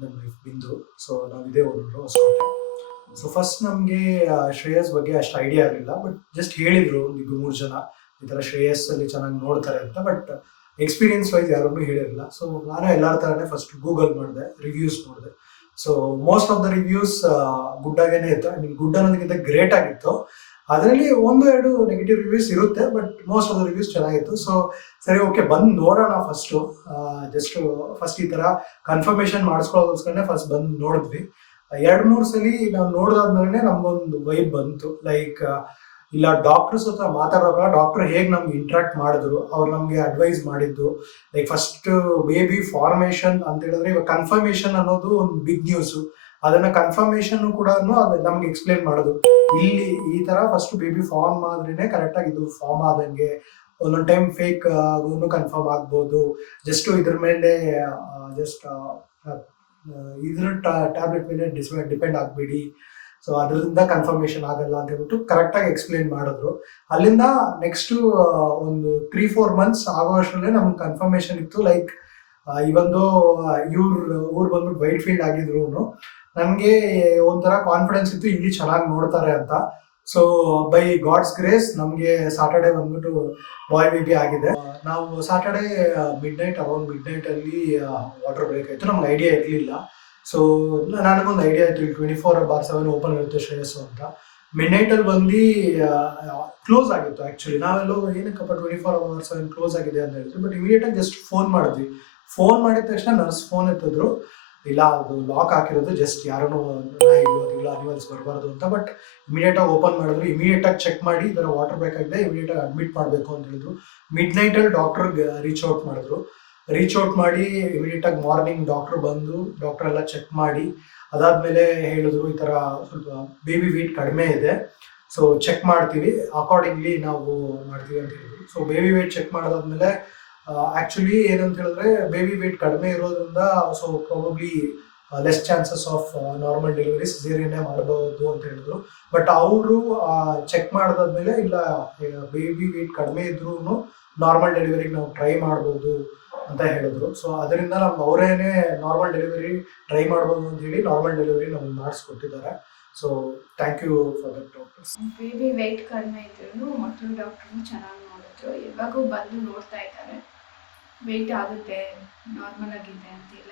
ನನ್ನ ವೈಫ್ ಬಿಂದು. ಸೊ ನಾವು ಇದೇ ಊರವರು ಹೊಸಕೋಟೆ. ಸೊ ಫಸ್ಟ್ ನಮಗೆ ಶ್ರೇಯಸ್ ಬಗ್ಗೆ ಅಷ್ಟು ಐಡಿಯಾ ಇರಲಿಲ್ಲ, ಬಟ್ ಜಸ್ಟ್ ಹೇಳಿದ್ರು ಒಂದು 2-3 ಜನ ಈ ಥರ ಶ್ರೇಯಸ್ ಅಲ್ಲಿ ಚೆನ್ನಾಗಿ ನೋಡ್ತಾರೆ ಅಂತ. ಬಟ್ ಎಕ್ಸ್ಪೀರಿಯನ್ಸ್ ವೈಸ್ ಯಾರನ್ನೂ ಹೇಳಿರಲಿಲ್ಲ. ಸೊ ನಾನು ಎಲ್ಲರ ಥರನೇ ಫಸ್ಟ್ ಗೂಗಲ್ ಮಾಡಿದೆ, ರಿವ್ಯೂಸ್ ನೋಡಿದೆ. So most of the reviews good ಆಗೇನೆ ಇತ್ತು. ಐ ಮೀನ್ ಗುಡ್ ಅನ್ನೋದಕ್ಕಿಂತ ಗ್ರೇಟ್ ಆಗಿತ್ತು. ಅದರಲ್ಲಿ 1-2 ನೆಗೆಟಿವ್ ರಿವ್ಯೂಸ್ ಇರುತ್ತೆ, but most of the reviews ಚೆನ್ನಾಗಿತ್ತು. ಸೊ ಸರಿ, ಓಕೆ, ಬಂದು ನೋಡೋಣ ಫಸ್ಟು. ಜಸ್ಟ್ ಫಸ್ಟ್ ಈ ಥರ ಕನ್ಫರ್ಮೇಷನ್ ಮಾಡಿಸ್ಕೊಳ್ಳೋದಕ್ಕೋಸ್ಕರನೇ ಫಸ್ಟ್ ಬಂದು ನೋಡಿದ್ವಿ. 2-3 ಸಲ ನಾವು ನೋಡಿದಾದ್ಮೇಲೆ ನಮ್ಗೊಂದು ವೈಬ್ ಬಂತು. ಲೈಕ್ ಇಲ್ಲ, ಡಾಕ್ಟರ್ಸ್ ಹತ್ರ ಮಾತಾಡುವಾಗ ಡಾಕ್ಟರ್ ಹೇಗೆ ನಮ್ಗೆ ಇಂಟ್ರಾಕ್ಟ್ ಮಾಡಿದ್ರು, ಅವ್ರು ನಮಗೆ ಅಡ್ವೈಸ್ ಮಾಡಿದ್ದು. ಲೈಕ್ ಫಸ್ಟ್ ಬೇಬಿ ಫಾರ್ಮೇಷನ್ ಅಂತ ಹೇಳಿದ್ರೆ ಇವಾಗ ಕನ್ಫರ್ಮೇಷನ್ ಅನ್ನೋದು ಒಂದು ಬಿಗ್ ನ್ಯೂಸು. ಅದನ್ನ ಕನ್ಫರ್ಮೇಷನ್ ಕೂಡ ನಮ್ಗೆ ಎಕ್ಸ್ಪ್ಲೇನ್ ಮಾಡೋದು. ಇಲ್ಲಿ ಈ ತರ ಫಸ್ಟ್ ಬೇಬಿ ಫಾರ್ಮ್ ಆದ್ರೇನೆ ಕರೆಕ್ಟಾಗಿ ಇದು ಫಾರ್ಮ್ ಆದಂಗೆ. ಒಂದೊಂದು ಟೈಮ್ ಫೇಕ್ ಅದನ್ನು ಕನ್ಫರ್ಮ್ ಆಗ್ಬೋದು. ಜಸ್ಟ್ ಇದ್ರ ಮೇಲೆ ಜಸ್ಟ್ ಇದ್ರ ಟ್ಯಾಬ್ಲೆಟ್ ಮೇಲೆ ಡಿಪೆಂಡ್ ಆಗಬೇಡಿ, ಸೊ ಅದರಿಂದ ಕನ್ಫರ್ಮೇಷನ್ ಆಗಲ್ಲ ಅಂತ ಹೇಳ್ಬಿಟ್ಟು ಕರೆಕ್ಟಾಗಿ ಎಕ್ಸ್ಪ್ಲೇನ್ ಮಾಡಿದ್ರು. ಅಲ್ಲಿಂದ ನೆಕ್ಸ್ಟ್ ಒಂದು 3-4 ಮಂತ್ಸ್ ಆಗೋ ಅಷ್ಟರಲ್ಲೇ ನಮ್ಗೆ ಕನ್ಫರ್ಮೇಷನ್ ಇತ್ತು. ಲೈಕ್ ಇವೊಂದು ಊರು ಬಂದ್ಬಿಟ್ಟು ವೈಟ್ ಫೀಲ್ಡ್ ಆಗಿದ್ರು ನನಗೆ ಒಂಥರ ಕಾನ್ಫಿಡೆನ್ಸ್ ಇತ್ತು ಇಲ್ಲಿ ಚೆನ್ನಾಗಿ ನೋಡ್ತಾರೆ ಅಂತ. ಸೊ ಬೈ ಗಾಡ್ಸ್ ಗ್ರೇಸ್ ನಮಗೆ ಸಾಟರ್ಡೆ ಬಂದ್ಬಿಟ್ಟು ಬಾಯ್ ಬೇಬಿ ಆಗಿದೆ. ನಾವು ಸಾಟರ್ಡೆ ಅರೌಂಡ್ ಮಿಡ್ ನೈಟ್ ಅಲ್ಲಿ ವಾಟರ್ ಬ್ರೇಕ್ ಆಯಿತು. ನಮ್ಗೆ ಐಡಿಯಾ ಇರಲಿಲ್ಲ. ಸೊ ನನಗೊಂದು ಐಡಿಯಾ ಆಯಿತು, ಇಲ್ಲಿ 24/7 ಓಪನ್ ಇರುತ್ತೆ ಶ್ರೇಯಸ್ಸು ಅಂತ. ಮಿಡ್ ನೈಟಲ್ಲಿ ಬಂದು ಕ್ಲೋಸ್ ಆಗಿತ್ತು. ಆ್ಯಕ್ಚುಲಿ ನಾವೆಲ್ಲೋ ಏನಕ್ಕಪ್ಪ 24/7 ಕ್ಲೋಸ್ ಆಗಿದೆ ಅಂತ ಹೇಳಿದ್ರು. ಬಟ್ ಇಮಿಡಿಯೇಟಾಗಿ ಜಸ್ಟ್ ಫೋನ್ ಮಾಡಿದ್ವಿ. ಫೋನ್ ಮಾಡಿದ ತಕ್ಷಣ ನರ್ಸ್ ಫೋನ್ ಎತ್ತಿದ್ರು, ಇಲ್ಲ ಅದು ಲಾಕ್ ಹಾಕಿರೋದು, ಜಸ್ಟ್ ಯಾರೂ ಇವತ್ತಿಲ್ಲ ಅನಿಮಲ್ಸ್ ಬರಬಾರ್ದು ಅಂತ. ಬಟ್ ಇಮಿಡಿಯೇಟಾಗಿ ಓಪನ್ ಮಾಡಿದ್ರು. ಇಮಿಡಿಯೇಟಾಗಿ ಚೆಕ್ ಮಾಡಿ ಈ ಥರ ವಾಟರ್ ಬ್ರೇಕ್ ಆಗಿದೆ, ಇಮಿಡಿಯೇಟಾಗಿ ಅಡ್ಮಿಟ್ ಮಾಡಬೇಕು ಅಂತ ಹೇಳಿದ್ರು. ಮಿಡ್ ನೈಟಲ್ಲಿ ಡಾಕ್ಟರ್ಗೆ ರೀಚ್ ಔಟ್ ಮಾಡಿದ್ರು. ರೀಚ್ ಔಟ್ ಮಾಡಿ ಇಮಿಡಿಯೇಟಾಗಿ ಮಾರ್ನಿಂಗ್ ಡಾಕ್ಟರ್ ಎಲ್ಲ ಚೆಕ್ ಮಾಡಿ ಅದಾದಮೇಲೆ ಹೇಳಿದ್ರು ಈ ಥರ ಸ್ವಲ್ಪ ಬೇಬಿ ವೇಟ್ ಕಡಿಮೆ ಇದೆ, ಸೊ ಚೆಕ್ ಮಾಡ್ತೀವಿ, ಅಕಾರ್ಡಿಂಗ್ಲಿ ನಾವು ಮಾಡ್ತೀವಿ ಅಂತ ಹೇಳಿದ್ರು. ಸೊ ಬೇಬಿ ವೇಟ್ ಚೆಕ್ ಮಾಡೋದಾದ್ಮೇಲೆ ಆ್ಯಕ್ಚುಲಿ ಏನಂತ ಹೇಳಿದ್ರೆ ಬೇಬಿ ವೇಟ್ ಕಡಿಮೆ ಇರೋದ್ರಿಂದ so probably less chances of normal delivery, ಸಿಸೇರಿಯನ್ನೇ ಮಾಡಬಹುದು ಅಂತ ಹೇಳಿದ್ರು. ಬಟ್ ಅವರು ಚೆಕ್ ಮಾಡಿದಾದ್ಮೇಲೆ ಇಲ್ಲ, ಬೇಬಿ ವೇಟ್ ಕಡಿಮೆ ಇದ್ರೂ ನಾರ್ಮಲ್ ಡೆಲಿವರಿಗೆ ನಾವು ಟ್ರೈ ಮಾಡ್ಬೋದು ಅಂತ ಹೇಳಿದ್ರು. ಸೊ ಅದರಿಂದ ನಮ್ಗೆ ಅವರೇನೆ ನಾರ್ಮಲ್ ಡೆಲಿವರಿ ಟ್ರೈ ಮಾಡ್ಬೋದು ಅಂತ ಹೇಳಿ ನಾರ್ಮಲ್ ಡೆಲಿವರಿ ನಮ್ಗೆ ಮಾಡಿಸ್ಕೊಟ್ಟಿದ್ದಾರೆ. So thank you for that doctors. Baby weight ಕಡಿಮೆ ಇದ್ರು ಮಕ್ಕಳು ಡಾಕ್ಟರ್ನು ಚೆನ್ನಾಗಿ ನೋಡಿದ್ರು. ಇವಾಗೂ ಬಂದು ನೋಡ್ತಾ ಇದ್ದಾರೆ. ವೆಯ್ಟ್ ಆಗುತ್ತೆ, ನಾರ್ಮಲ್ ಆಗಿದೆ ಅಂತಿಲ್ಲ